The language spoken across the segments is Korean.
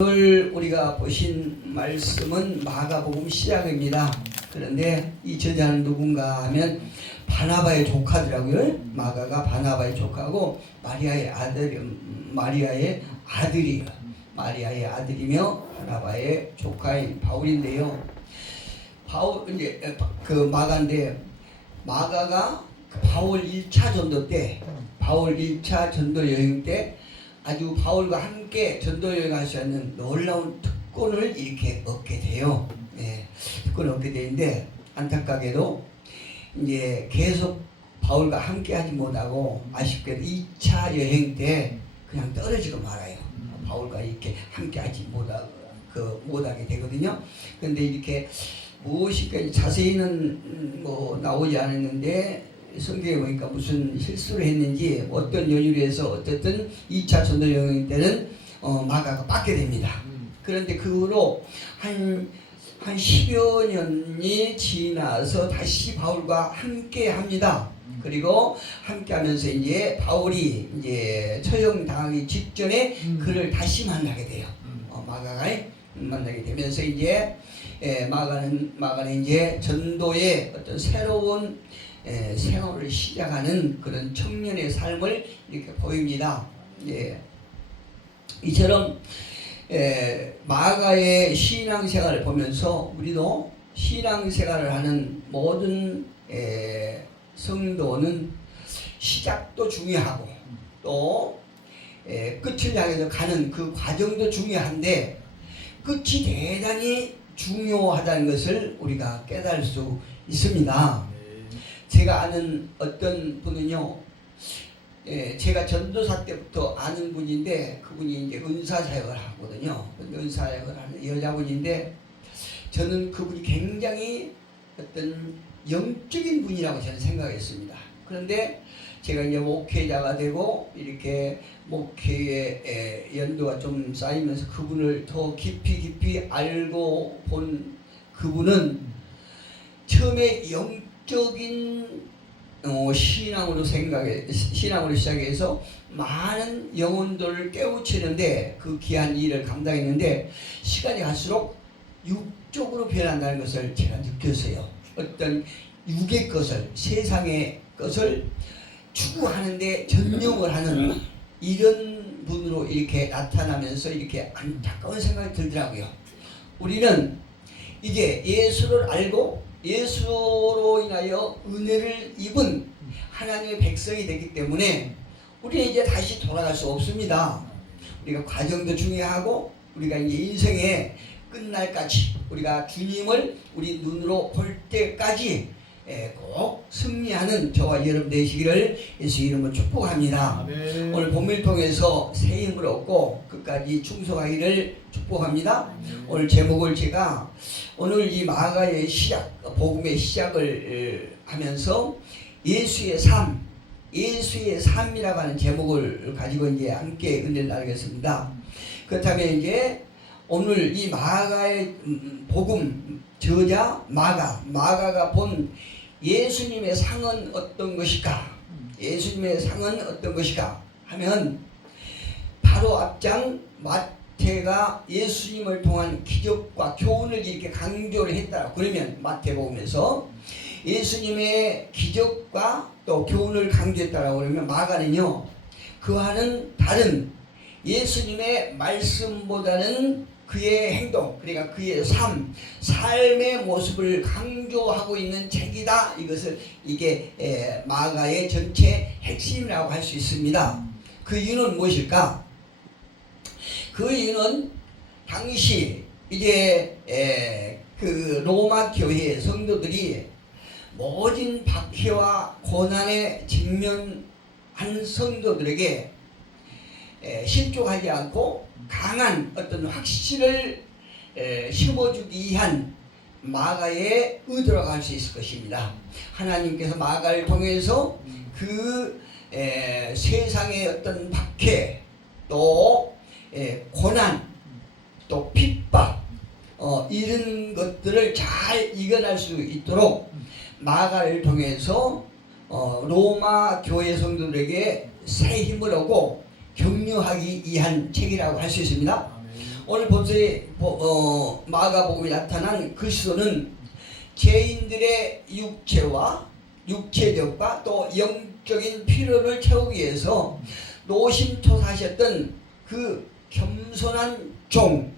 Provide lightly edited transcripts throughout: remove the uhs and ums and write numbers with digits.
오늘 우리가 보신 말씀은 마가복음 시작입니다. 그런데 이 저자는 누군가 하면 바나바의 조카더라고요. 마가가 바나바의 조카고 마리아의 아들이며 바나바의 조카인 바울인데요. 그 마가인데 마가가 바울 1차 전도 때, 바울 1차 전도 여행 때 아주 바울과 함께 전도 여행하시는 놀라운 특권을 이렇게 얻게 돼요. 특권을 얻게 되는데 안타깝게도 이제 계속 바울과 함께 하지 못하고 아쉽게도 2차 여행 때 그냥 떨어지고 말아요. 바울과 이렇게 함께 하지 못하게 되거든요. 그런데 이렇게 무엇인가 자세히는 나오지 않았는데 성경에 보니까 무슨 실수를 했는지 어떤 연유로 해서 어쨌든 2차 전도 여행 때는 마가가 빠게 됩니다. 그런데 그 후로 한 10여 년이 지나서 다시 바울과 함께 합니다. 그리고 함께 하면서 이제 바울이 이제 처형당하기 직전에 그를 다시 만나게 돼요. 마가가 만나게 되면서 이제 마가는 이제 전도의 어떤 새로운 생활을 시작하는 그런 청년의 삶을 이렇게 보입니다. 이처럼 마가의 신앙생활을 보면서 우리도 신앙생활을 하는 모든 성도는 시작도 중요하고 또 끝을 향해서 가는 그 과정도 중요한데 끝이 대단히 중요하다는 것을 우리가 깨달을 수 있습니다. 제가 아는 어떤 분은요, 제가 전도사 때부터 아는 분인데 그분이 이제 은사사역을 하거든요. 은사사역을 하는 여자분인데 저는 그분이 굉장히 어떤 영적인 분이라고 저는 생각했습니다. 그런데 제가 이제 목회자가 되고 이렇게 목회의 연도가 좀 쌓이면서 그분을 더 깊이 알고 본 그분은 처음에 영적인 신앙으로 시작해서 많은 영혼들을 깨우치는데 그 귀한 일을 감당했는데 시간이 갈수록 육적으로 변한다는 것을 제가 느꼈어요. 어떤 육의 것을, 세상의 것을 추구하는데 전념을 하는 이런 분으로 이렇게 나타나면서 이렇게 안타까운 생각이 들더라고요. 우리는 이제 예수를 알고 예수로 인하여 은혜를 입은 하나님의 백성이 되기 때문에 우리는 이제 다시 돌아갈 수 없습니다. 우리가 과정도 중요하고 우리가 이제 인생의 끝날까지 우리가 주님을 우리 눈으로 볼 때까지 꼭 승리하는 저와 여러분 되시기를 예수 이름으로 축복합니다. 아멘. 오늘 본문을 통해서 새 힘을 얻고 끝까지 충성하기를 축복합니다. 아멘. 오늘 제목을 제가 오늘 이 마가의 시작, 복음의 시작을 하면서 예수의 삶이라고 하는 제목을 가지고 이제 함께 은혜를 나누겠습니다. 그렇다면 이제 오늘 이 마가의 복음 저자 마가가 본 예수님의 상은 어떤 것일까? 예수님의 상은 어떤 것일까? 하면 바로 앞장 마태가 예수님을 통한 기적과 교훈을 이렇게 강조를 했다. 그러면 마태복음에서 예수님의 기적과 또 교훈을 강조했다라고 그러면 마가는요 그와는 다른 예수님의 말씀보다는 그의 행동, 그러니까 그의 삶의 모습을 강조하고 있는 책이다. 이것을 이게 마가의 전체 핵심이라고 할 수 있습니다. 그 이유는 무엇일까? 그 이유는 당시 이제 그 로마 교회 성도들이 모진 박해와 고난에 직면한 성도들에게 실족하지 않고 강한 어떤 확신을 심어주기 위한 마가의 의도라고 할 수 있을 것입니다. 하나님께서 마가를 통해서 그 세상의 어떤 박해 또 고난 또 핍박 이런 것들을 잘 이겨낼 수 있도록 마가를 통해서 로마 교회 성도들에게 새 힘을 얻고 격려하기 위한 책이라고 할 수 있습니다. 오늘 본서에 마가복음에 나타난 그리스도는 죄인들의 육체력과 또 영적인 필요를 채우기 위해서 노심초사하셨던 그 겸손한 종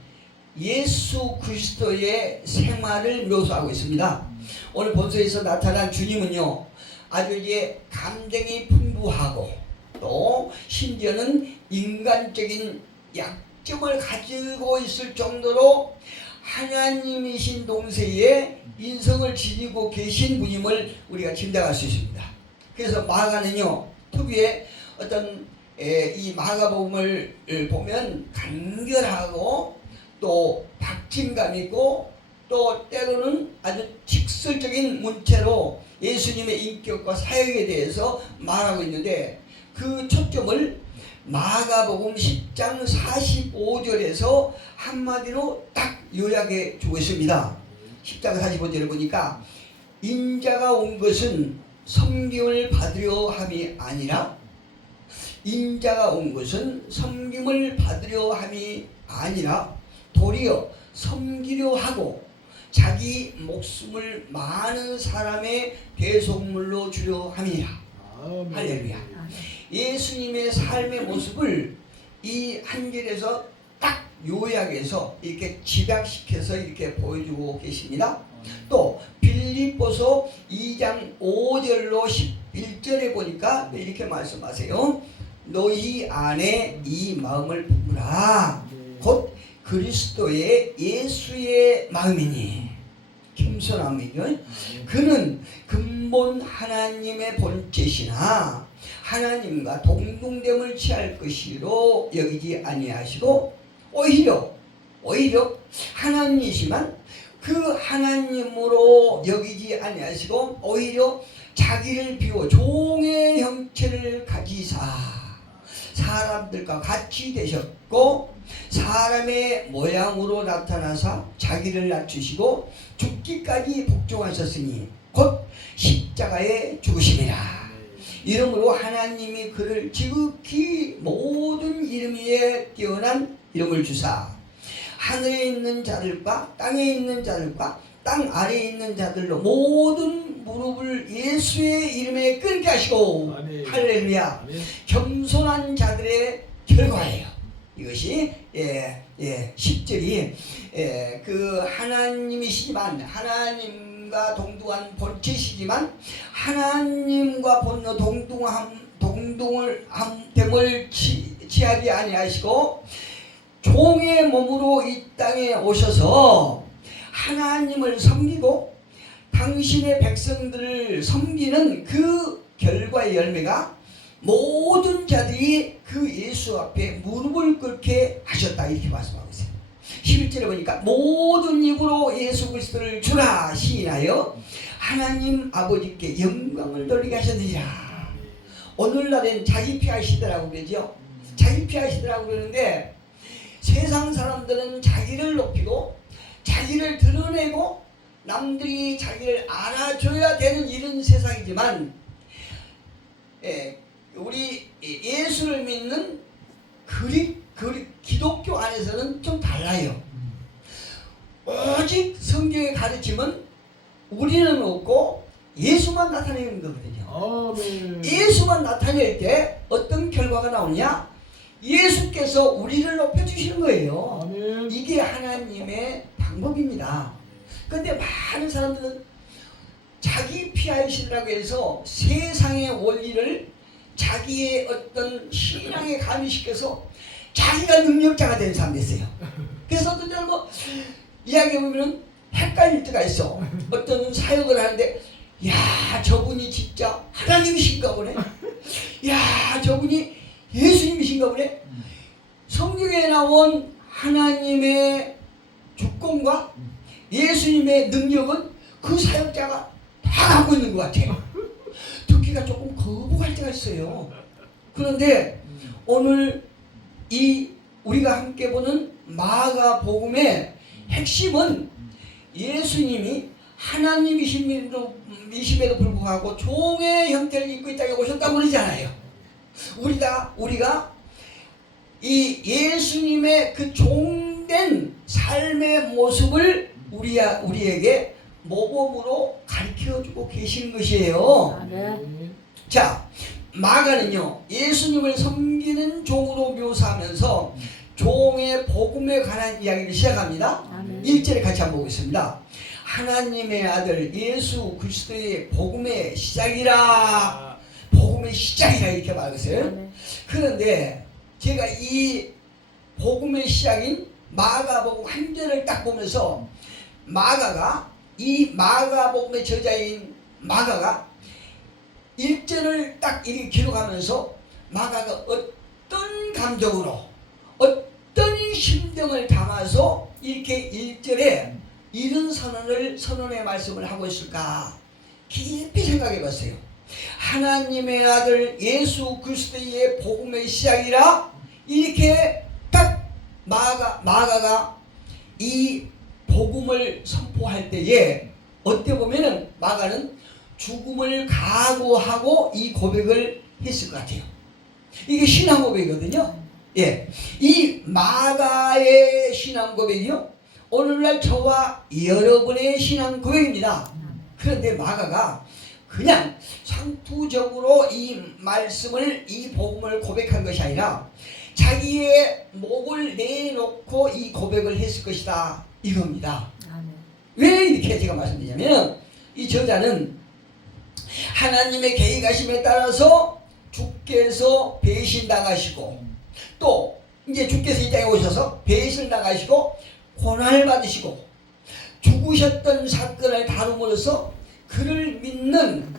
예수 그리스도의 생활을 묘사하고 있습니다. 오늘 본서에서 나타난 주님은요, 아주 이제 감정이 풍부하고 또 심지어는 인간적인 약점을 가지고 있을 정도로 하나님이신 동세에 인성을 지니고 계신 분임을 우리가 짐작할 수 있습니다. 그래서 마가는요, 특유의 어떤 이 마가복음을 보면 간결하고 또 박진감 있고 또 때로는 아주 직설적인 문체로 예수님의 인격과 사역에 대해서 말하고 있는데, 그 초점을 마가복음 10장 45절에서 한마디로 딱 요약해 주고 있습니다. 10장 45절을 보니까 인자가 온 것은 섬김을 받으려 함이 아니라, 인자가 온 것은 섬김을 받으려 함이 아니라 도리어 섬기려 하고 자기 목숨을 많은 사람의 대속물로 주려 함이라. 할렐루야. 예수님의 삶의 모습을 이 한 절에서 딱 요약해서 이렇게 집약시켜서 이렇게 보여주고 계십니다. 또 빌립보서 2장 5절로 11절에 보니까 이렇게 말씀하세요. 너희 안에 이 마음을 품으라. 곧 그리스도의 예수의 마음이니. 겸손함이죠. 그는 근본 하나님의 본체시나 하나님과 동등됨을 취할 것이로 여기지 아니하시고 오히려 하나님이시만 그 하나님으로 여기지 아니하시고 오히려 자기를 비워 종의 형체를 가지사 사람들과 같이 되셨고 사람의 모양으로 나타나사 자기를 낮추시고 죽기까지 복종하셨으니 곧 십자가에 죽으심이라. 이름으로 하나님이 그를 지극히 모든 이름 위에 뛰어난 이름을 주사 하늘에 있는 자들과 땅에 있는 자들과 땅 아래에 있는 자들로 모든 무릎을 예수의 이름에 꿇게 하시고 아멘. 할렐루야. 아멘. 겸손한 자들의 결과예요. 이것이 10절이 그 하나님이시지만 하나님과 동등한 본체시지만 하나님과 본너 동등을 함됨을 취하지 아니하시고 종의 몸으로 이 땅에 오셔서 하나님을 섬기고 당신의 백성들을 섬기는 그 결과의 열매가 모든 자들이 그 예수 앞에 무릎을 꿇게 하셨다. 이렇게 말씀하고 있어요. 11절에 보니까 모든 입으로 예수 그리스도를 주라 시인하여 하나님 아버지께 영광을 돌리게 하셨느니라. 오늘날엔 자기 피하시더라고 그러죠. 자기 피하시더라고 그러는데 세상 사람들은 자기를 높이고 자기를 드러내고 남들이 자기를 알아줘야 되는 이런 세상이지만 우리 예수를 믿는 기독교 안에서는 좀 달라요. 오직 성경의 가르침은 우리는 없고 예수만 나타내는 거거든요. 아멘. 예수만 나타낼 때 어떤 결과가 나오냐? 예수께서 우리를 높여주시는 거예요. 아멘. 이게 하나님의 방법입니다. 그런데 많은 사람들은 자기 피하시라고 해서 세상의 원리를 자기의 어떤 신앙에 가미시켜서 자기가 능력자가 된 사람이 있어요. 그래서 어떤 때는 이야기해보면 헷갈릴 때가 있어. 어떤 사역을 하는데 야 저분이 진짜 하나님이신가 보네. 야 저분이 예수님이신가 보네. 성경에 나온 하나님의 주권과 예수님의 능력은 그 사역자가 다 갖고 있는 것 같아요. 듣기가 조금 거부할 때가 있어요. 그런데 오늘 우리가 함께 보는 마가복음의 핵심은 예수님이 하나님이심에도 불구하고 종의 형태를 입고 이 땅에 오셨다고 그러잖아요. 우리가 이 예수님의 그 종된 참된 삶의 모습을 우리에게 모범으로 가르쳐주고 계시는 것이에요. 자, 마가는요 예수님을 섬기는 종으로 묘사하면서 종의 복음에 관한 이야기를 시작합니다. 1절에 같이 한번 보겠습니다. 하나님의 아들 예수 그리스도의 복음의 시작이라. 복음의 시작이라 이렇게 말했어요. 그런데 제가 이 복음의 시작인 마가복음 한 절을 딱 보면서 이 마가복음의 저자인 마가가 1절을 딱 이렇게 기록하면서 마가가 어떤 감정으로 어떤 심정을 담아서 이렇게 1절에 이런 선언의 말씀을 하고 있을까 깊이 생각해 봤어요. 하나님의 아들 예수 그리스도의 복음의 시작이라 이렇게 딱 마가가 이 복음을 선포할 때에 어떻게 보면은 마가는 죽음을 각오하고 이 고백을 했을 것 같아요. 이게 신앙 고백이거든요. 예, 이 마가의 신앙 고백이요 오늘날 저와 여러분의 신앙 고백입니다. 그런데 마가가 그냥 상투적으로 이 말씀을 이 복음을 고백한 것이 아니라 자기의 목을 내놓고 이 고백을 했을 것이다 이겁니다. 왜 이렇게 제가 말씀드리냐면 이 저자는 하나님의 계획하심에 따라서 주께서 배신당하시고 또 이제 주께서 이 땅에 오셔서 배신당하시고 고난을 받으시고 죽으셨던 사건을 다룸으로써 그를 믿는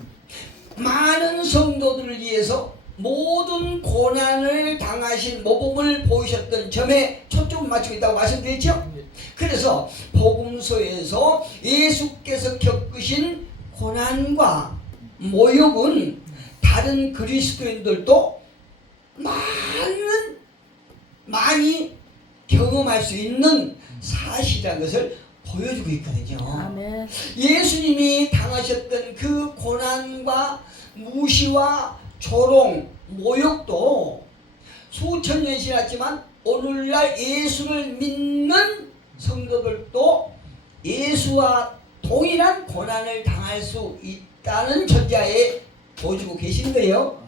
많은 성도들을 위해서 모든 고난을 당하신 모범을 보이셨던 점에 초점을 맞추고 있다고 말씀드렸죠. 그래서 복음서에서 예수께서 겪으신 고난과 모욕은 다른 그리스도인들도 많이 경험할 수 있는 사실이라는 것을 보여주고 있거든요. 아멘. 예수님이 당하셨던 그 고난과 무시와 조롱, 모욕도 수천 년이 지났지만 오늘날 예수를 믿는 성도들도 예수와 동일한 고난을 당할 수 있다는 전제하에 보여주고 계신 거예요.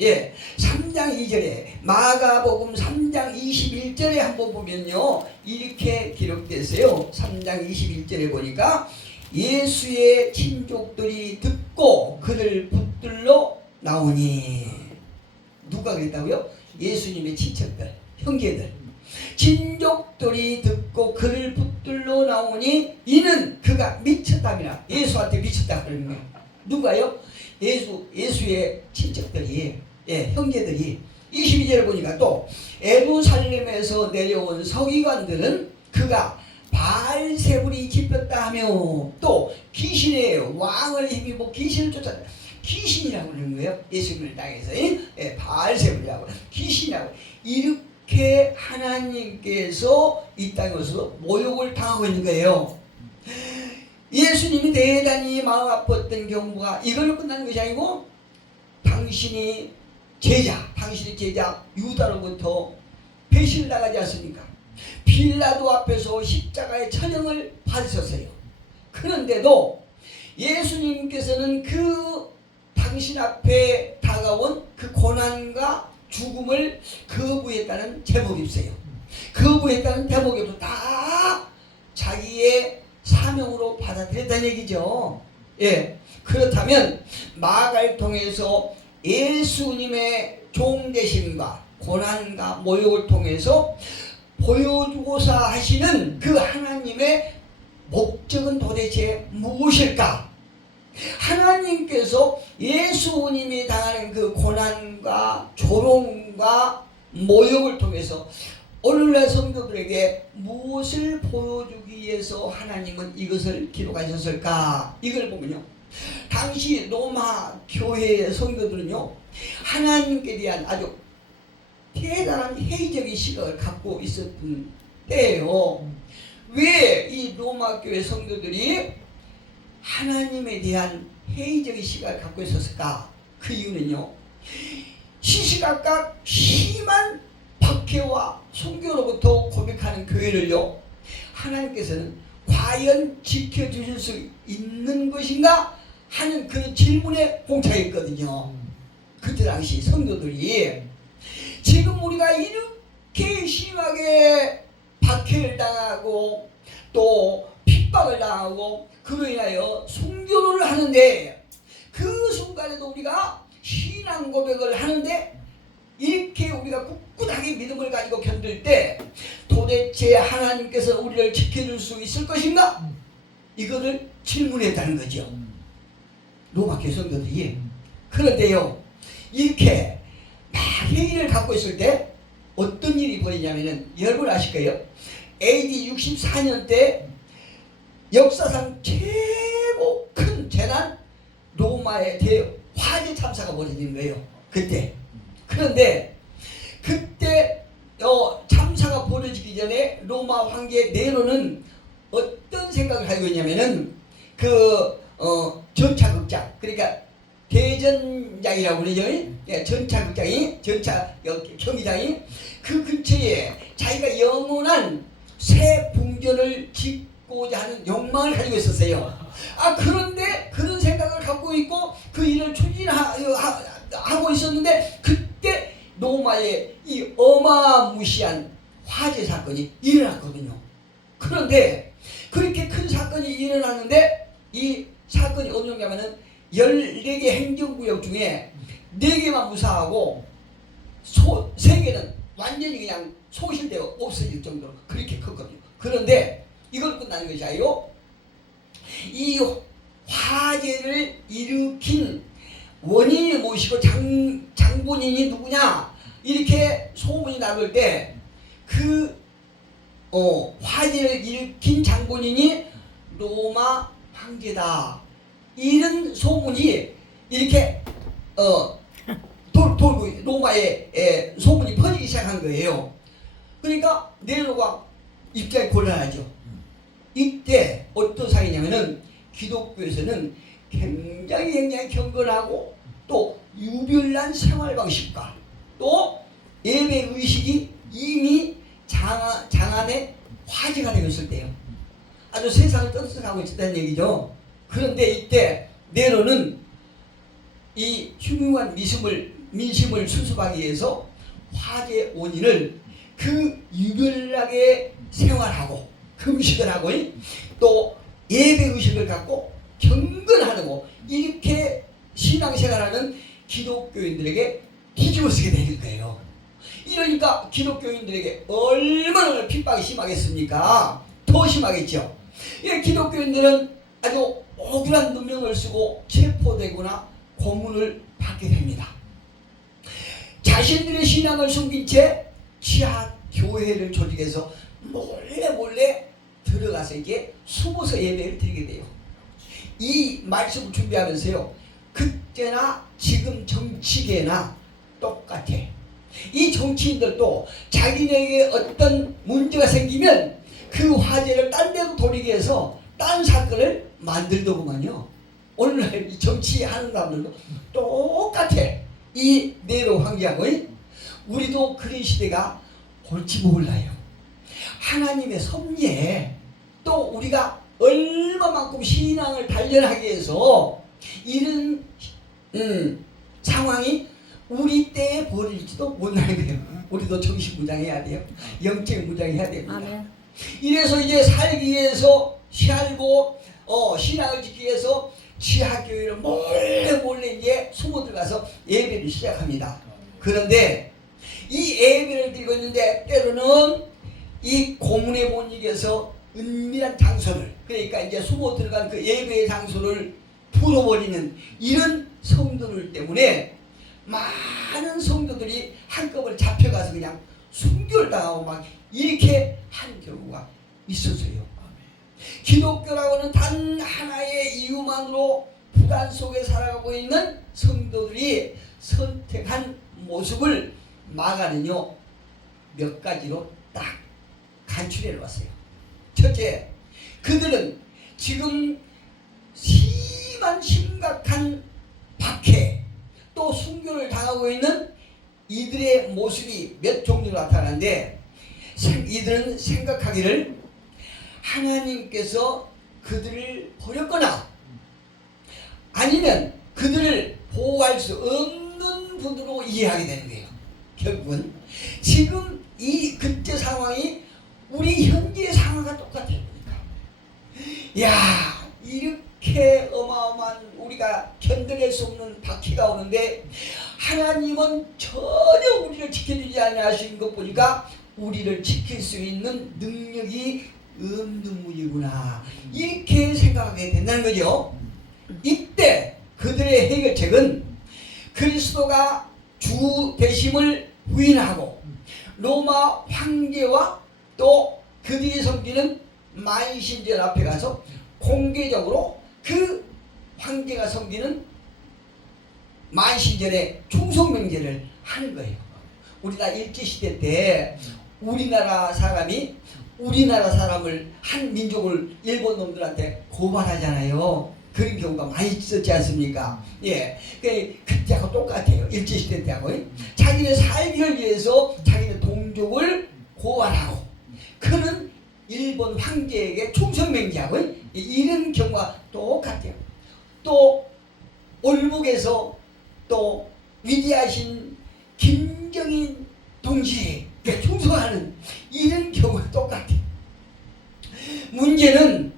예, 3장 2절에 마가복음 3장 21절에 한번 보면요 이렇게 기록됐어요. 3장 21절에 보니까 예수의 친족들이 듣고 그를 붙들러 나오니. 누가 그랬다고요? 예수님의 친척들, 형제들, 친족들이 듣고 그를 붙들러 나오니 이는 그가 미쳤답니다. 예수한테 미쳤다 그러는 거예요. 누가요? 예수의 친척들이, 예, 형제들이. 22절에 보니까 또 예루살렘에서 내려온 서기관들은 그가 바알세불이 집혔다 하며 또 귀신의 왕을 힘입어 귀신을 쫓았다. 귀신이라고 그러는 거예요. 예수님을 땅에서. 예, 바알세불이라고 귀신이라고. 이렇게 하나님께서 이 땅에 오셔서 모욕을 당하고 있는 거예요. 예수님이 대단히 마음 아팠던 경우가 이걸로 끝나는 것이 아니고 당신이 제자 유다로부터 배신을 당하지 않습니까? 빌라도 앞에서 십자가의 천형을 받으셨어요. 그런데도 예수님께서는 그 당신 앞에 다가온 그 고난과 죽음을 거부했다는 제목이 없어요. 거부했다는 제목이 없어. 다 자기의 사명으로 받아들였다는 얘기죠. 예, 그렇다면 마가를 통해서 예수님의 종되심과 고난과 모욕을 통해서 보여주고자 하시는 그 하나님의 목적은 도대체 무엇일까? 하나님께서 예수님이 당하는 그 고난과 조롱과 모욕을 통해서 오늘날 성도들에게 무엇을 보여주기 위해서 하나님은 이것을 기록하셨을까? 이걸 보면요, 당시 로마 교회의 성도들은요 하나님께 대한 아주 대단한 회의적인 시각을 갖고 있었던 때예요. 왜 이 로마 교회 성도들이 하나님에 대한 회의적인 시각을 갖고 있었을까? 그 이유는요, 시시각각 심한 박해와 순교로부터 고백하는 교회를요, 하나님께서는 과연 지켜주실 수 있는 것인가 하는 그 질문에 봉착했거든요. 그때 당시 성도들이 지금 우리가 이렇게 심하게 박해를 당하고 또 핍박을 당하고 그로 인하여 순교를 하는데, 그 순간에도 우리가 신앙 고백을 하는데 이렇게 우리가 꿋꿋하게 믿음을 가지고 견딜 때 도대체 하나님께서 우리를 지켜줄 수 있을 것인가? 이거를 질문했다는 거죠, 로마교회 성도들이. 그런데요, 이렇게 회의를 갖고 있을 때 어떤 일이 벌이냐면은, 여러분 아실 거예요. AD 64년 때 역사상 최고 큰 재난, 로마의 대화재 참사가 벌어진 거예요, 그때. 그런데 그때 참사가 벌어지기 전에 로마 황제 네로는 어떤 생각을 하고 있냐면은, 전차극장, 그러니까 대전장이라고 그러죠. 전차극장이, 경기장이 그 근처에 자기가 영원한 새 궁전을 짓고자 하는 욕망을 가지고 있었어요. 그런데 그런 생각을 갖고 있고 그 일을 추진하고 있었는데, 그때 로마에 이 어마무시한 화재 사건이 일어났거든요. 그런데 그렇게 큰 사건이 일어났는데, 이 사건이 어느 정도냐면은 14개 행정구역 중에 4개만 무사하고 3개는 완전히 그냥 소실되어 없어질 정도로 그렇게 컸거든요. 그런데 이걸 끝나는 것이 아니고, 이 화재를 일으킨 원인을 모시고 장본인이 누구냐 이렇게 소문이 나올 때, 화재를 일으킨 장본인이 로마 황제다, 이런 소문이 이렇게 돌고 로마에 소문이 퍼지기 시작한 거예요. 그러니까 네로가 입장이 곤란하죠. 이때 어떤 상황이냐면은, 기독교에서는 굉장히 경건하고 또 유별난 생활 방식과 또 예배 의식이 이미 장안에 화제가 되고 있을 때요. 아주 세상을 떠들어가고 있다는 얘기죠. 그런데 이때 네로는 이 흉흉한 민심을 수습하기 위해서 화재 원인을 그 유별나게 생활하고 금식을 하고 또 예배 의식을 갖고 경건하고 이렇게 신앙생활하는 기독교인들에게 뒤집어쓰게 되는 거예요. 이러니까 기독교인들에게 얼마나 핍박이 심하겠습니까? 더 심하겠죠. 기독교인들은 아주 억울한 누명을 쓰고 체포되거나 고문을 받게 됩니다. 자신들의 신앙을 숨긴 채 지하 교회를 조직해서 몰래 들어가서 이제 숨어서 예배를 드리게 돼요. 이 말씀을 준비하면서요, 그때나 지금 정치계나 똑같아. 이 정치인들도 자기네에게 어떤 문제가 생기면 그 화제를 딴 데로 돌리기 위해서 딴 사건을 만들더구만요. 오늘날 이 정치하는 사람들도 똑같아. 이 네로 황제하고 우리도 그런 시대가 올지 몰라요. 하나님의 섭리에 또 우리가 얼마만큼 신앙을 단련하기 위해서 이런 상황이 우리 때에 벌어질지도 못하는 거예요. 우리도 정신 무장해야 돼요. 영적 무장해야 됩니다. 아멘. 이래서 이제 살기 위해서 살고 신앙을 지키기 위해서 지하교회를 몰래 이제 숨어 들어가서 예배를 시작합니다. 그런데 이 예배를 드리고 있는데 때로는 이 고문에 못 이겨서 은밀한 장소를, 그러니까 이제 숨어 들어간 그 예배의 장소를 풀어버리는 이런 성도들 때문에 많은 성도들이 한꺼번에 잡혀가서 그냥 순교를 당하고 막 이렇게 하는 경우가 있었어요. 기독교라고는 단 하나의 이유만으로 불안 속에 살아가고 있는 성도들이 선택한 모습을 마가는요 몇 가지로 딱 간추려 놓았어요. 첫째, 그들은 지금 심각한 박해 또 순교를 당하고 있는 이들의 모습이 몇 종류로 나타나는데, 이들은 생각하기를 하나님께서 그들을 버렸거나 아니면 그들을 보호할 수 없는 분으로 이해하게 되는 거예요. 결국은 지금 이 그때 상황이 우리 현재 상황과 똑같아요. 야, 이렇게 어마어마한 우리가 견뎌낼 수 없는 바퀴가 오는데 하나님은 전혀 우리를 지켜주지 않으신 것 보니까 우리를 지킬 수 있는 능력이 없는 분이구나, 이렇게 생각하게 된다는 거죠. 이때 그들의 해결책은 그리스도가 주 되심을 부인하고 로마 황제와 또 그들이 섬기는 만신전 앞에 가서 공개적으로 그 황제가 섬기는 만신전에 충성맹제를 하는 거예요. 우리가 일제시대 때 우리나라 사람이 우리나라 사람을 한 민족을 일본 놈들한테 고발하잖아요. 그런 경우가 많이 있었지 않습니까? 예, 그때하고 똑같아요. 일제시대 때하고 자기네 살기를 위해서 자기네 동족을 고발하고 그는 일본 황제에게 충성맹제하고 이런 경우가 똑같아요. 또 올북에서 또 위대하신 김정인 동지에게 충성하는 이런 경우가 똑같아요. 문제는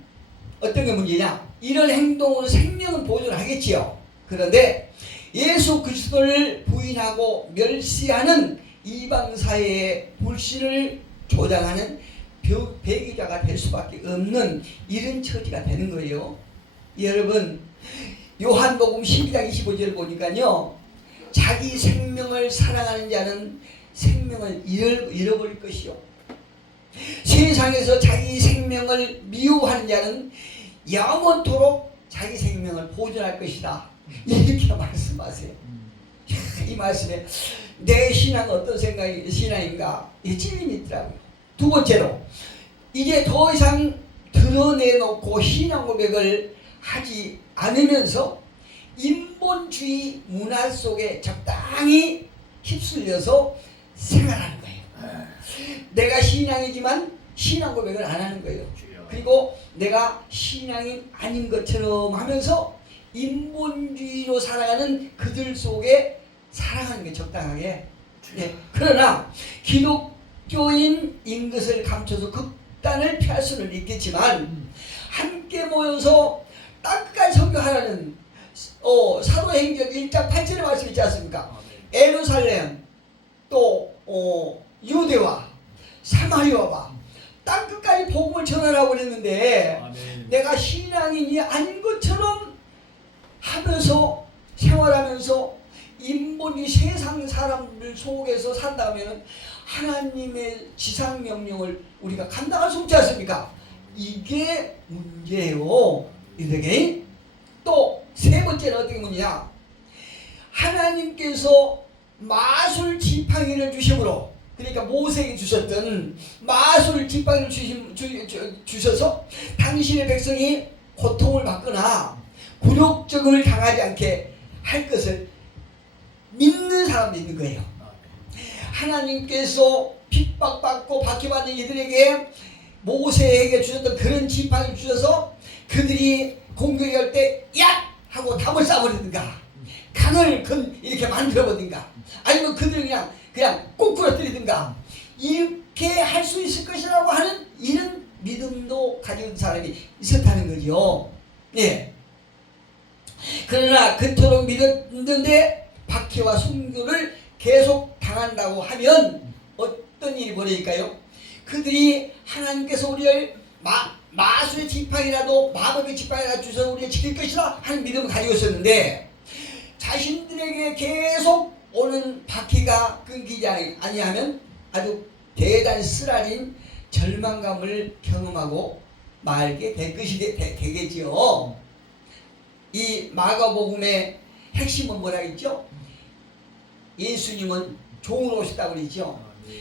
어떤 게 문제냐? 이런 행동으로 생명은 보존하겠지요. 그런데 예수 그리스도를 부인하고 멸시하는 이방 사회의 불신을 조장하는 배기자가 될 수밖에 없는 이런 처지가 되는 거예요. 여러분, 요한복음 12장 25절을 보니까요, 자기 생명을 사랑하는 자는 생명을 잃어버릴 것이요, 세상에서 자기 생명을 미워하는 자는 영원토록 자기 생명을 보존할 것이다, 이렇게 말씀하세요. 이 말씀에 내 신앙은 어떤 신앙인가, 이 찔림이 있더라고요. 두 번째로, 이제 더 이상 드러내놓고 신앙 고백을 하지 않으면서 인본주의 문화 속에 적당히 휩쓸려서 생활하는 거예요. 내가 신앙이지만 신앙 고백을 안 하는 거예요. 그리고 내가 신앙인 아닌 것처럼 하면서 인본주의로 살아가는 그들 속에 살아가는 게 적당하게. 네. 그러나 기독교인인 것을 감춰서 극단을 피할 수는 있겠지만 함께 모여서 땅끝까지 선교하라는 사도행전 1장 8절의 말씀 있지 않습니까? 예루살렘 또 유대와 사마리아와 땅끝까지 복음을 전하라고 그랬는데 내가 신앙인이 아닌 것처럼 하면서 생활하면서 인본이 세상 사람들 속에서 산다면 하나님의 지상명령을 우리가 감당할 수 없지 않습니까? 이게 문제예요. 이렇게. 또 세 번째는 어떤 문제냐? 하나님께서 마술 지팡이를 주심으로, 그러니까 모세에게 주셨던 마술 지팡이를 주셔서 당신의 백성이 고통을 받거나 굴욕적을 당하지 않게 할 것을 믿는 사람도 있는 거예요. 하나님께서 핍박받고 박해받는 이들에게 모세에게 주셨던 그런 지팡이를 주셔서 그들이 공격할 때 야! 하고 담을 싸버리든가 강을 이렇게 만들어버리든가 아니면 그들을 그냥 꼬꾸라 때리든가 이렇게 할 수 있을 것이라고 하는 이런 믿음도 가진 사람이 있었다는 거죠. 예. 그러나 그토록 믿었는데 박해와 순교를 계속 당한다고 하면 어떤 일이 벌어질까요? 그들이 하나님께서 우리를 마술의 지팡이라도 마법의 지팡이라도 주셔서 우리가 지킬 것이다 하는 믿음을 가지고 있었는데 자신들에게 계속 오는 박해가 끊기지 아니하면 아주 대단히 쓰라린 절망감을 경험하고 말게 될 것이 되겠지요. 이 마가복음의 핵심은 뭐라 했죠? 예수님은 종으로 오셨다고 그랬죠.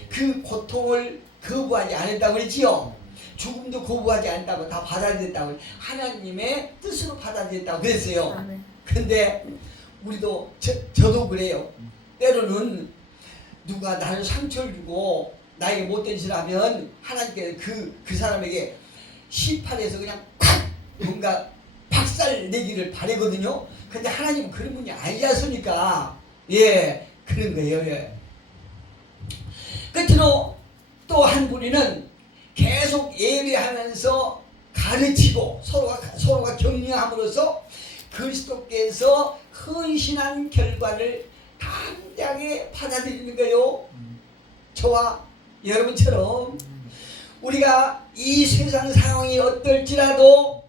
그 고통을 거부하지 않았다고 그랬지요. 죽음도 거부하지 않았다고, 다 받아들였다고, 하나님의 뜻으로 받아들였다고 그랬어요. 근데 우리도 저도 그래요. 때로는 누가 나를 상처를 주고 나에게 못된 짓을 하면 하나님께 그 사람에게 심판해서 그냥 콱 뭔가 박살 내기를 바라거든요. 근데 하나님은 그런 분이 아니지 않습니까? 예, 그런 거예요. 예. 끝으로 또 한 분이는 계속 예배하면서 가르치고 서로가 격려함으로써 그리스도께서 헌신한 결과를 담대하게 받아들이는 거예요. 저와 여러분처럼 우리가 이 세상 상황이 어떨지라도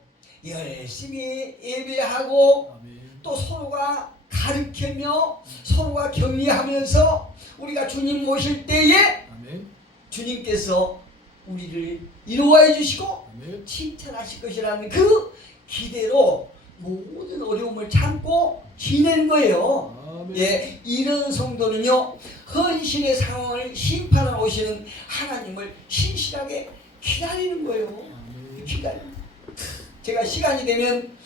열심히 예배하고 또 서로가 가르치며 서로가 격려하면서 우리가 주님 모실 때에 주님께서 우리를 이루어해 주시고 칭찬하실 것이라는 그 기대로 모든 어려움을 참고 지내는 거예요. 예, 이런 성도는요 헌신의 상황을 심판하러 오시는 하나님을 신실하게 기다리는 거예요. 제가 시간이 되면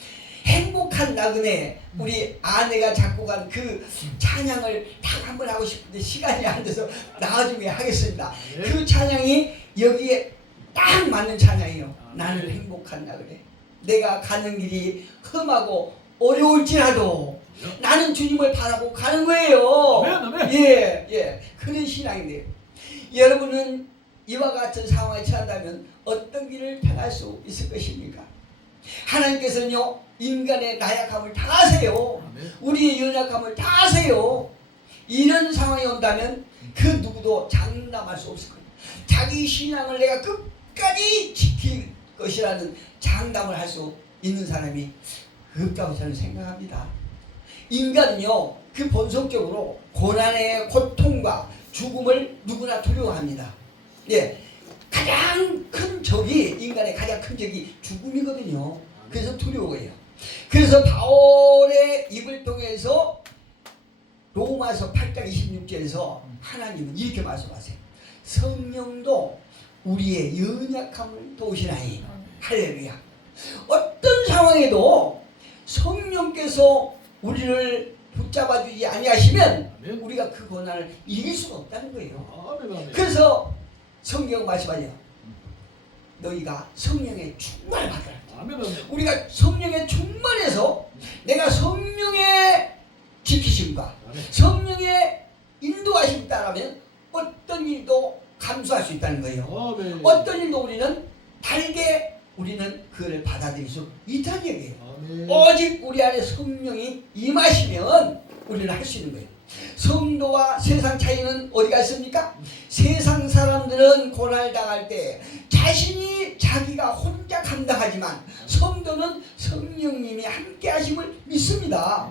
행복한 나그네 우리 아내가 작곡한 그 찬양을 딱 한번 하고 싶은데 시간이 안 돼서 나중에 하겠습니다. 그 찬양이 여기에 딱 맞는 찬양이에요. 나는 행복한 나그네. 내가 가는 길이 험하고 어려울지라도 나는 주님을 바라보고 가는 거예요. 예, 그런 신앙인데요. 여러분은 이와 같은 상황에 처한다면 어떤 길을 택할 수 있을 것입니까? 하나님께서는요 인간의 나약함을 다 아세요. 우리의 연약함을 다 아세요. 이런 상황이 온다면 그 누구도 장담할 수 없을 거예요. 자기 신앙을 내가 끝까지 지킬 것이라는 장담을 할 수 있는 사람이 없다고 저는 생각합니다. 인간은요 그 본성적으로 고난의 고통과 죽음을 누구나 두려워합니다. 예, 가장 큰 적이 인간의 가장 큰 적이 죽음이거든요. 그래서 두려워해요. 그래서 바울의 입을 통해서 로마서 8장 26절에서 하나님은 이렇게 말씀하세요. 성령도 우리의 연약함을 도우시나니. 할렐루야. 어떤 상황에도 성령께서 우리를 붙잡아주지 아니하시면 우리가 그 고난을 이길 수가 없다는 거예요. 그래서 성경 말씀하죠. 너희가 성령의 충만을 받으라. 우리가 성령의 충만해서 내가 성령의 지키심과 성령의 인도하심 따라면 어떤 일도 감수할 수 있다는 거예요. 어떤 일도 우리는 그를 받아들일 수 있다는 얘기예요. 오직 우리 안에 성령이 임하시면 우리는 할 수 있는 거예요. 성도와 세상 차이는 어디가 있습니까? 세상 사람들은 고난을 당할 때 자기가 혼자 감당하지만 성도는 성령님이 함께 하심을 믿습니다.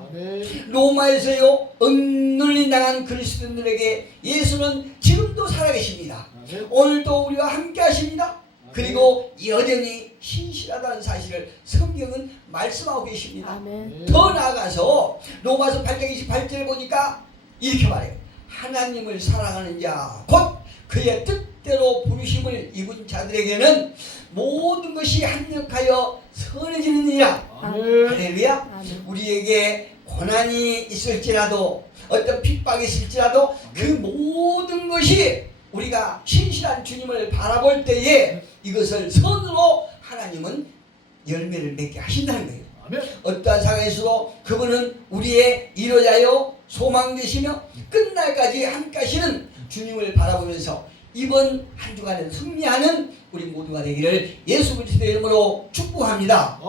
로마에서요 억눌린 당한 그리스도인들에게 예수는 지금도 살아계십니다. 오늘도 우리와 함께 하십니다. 그리고 여전히 신실하다는 사실을 성경은 말씀하고 계십니다. 더 나아가서 로마서 8장 28절 보니까 이렇게 말해요. 하나님을 사랑하는 자 곧 그의 뜻대로 부르심을 입은 자들에게는 모든 것이 합력하여 선해지느니라. 할렐루야. 우리에게 고난이 있을지라도 어떤 핍박이 있을지라도 그 모든 것이 우리가 신실한 주님을 바라볼 때에 이것을 선으로 하나님은 열매를 맺게 하신다는 거예요. 어떠한 상황에서도 그분은 우리의 위로자요 소망되시며 끝날까지 함께 하시는 주님을 바라보면서 이번 한 주간은 승리하는 우리 모두가 되기를 예수 그리스도의 이름으로 축복합니다.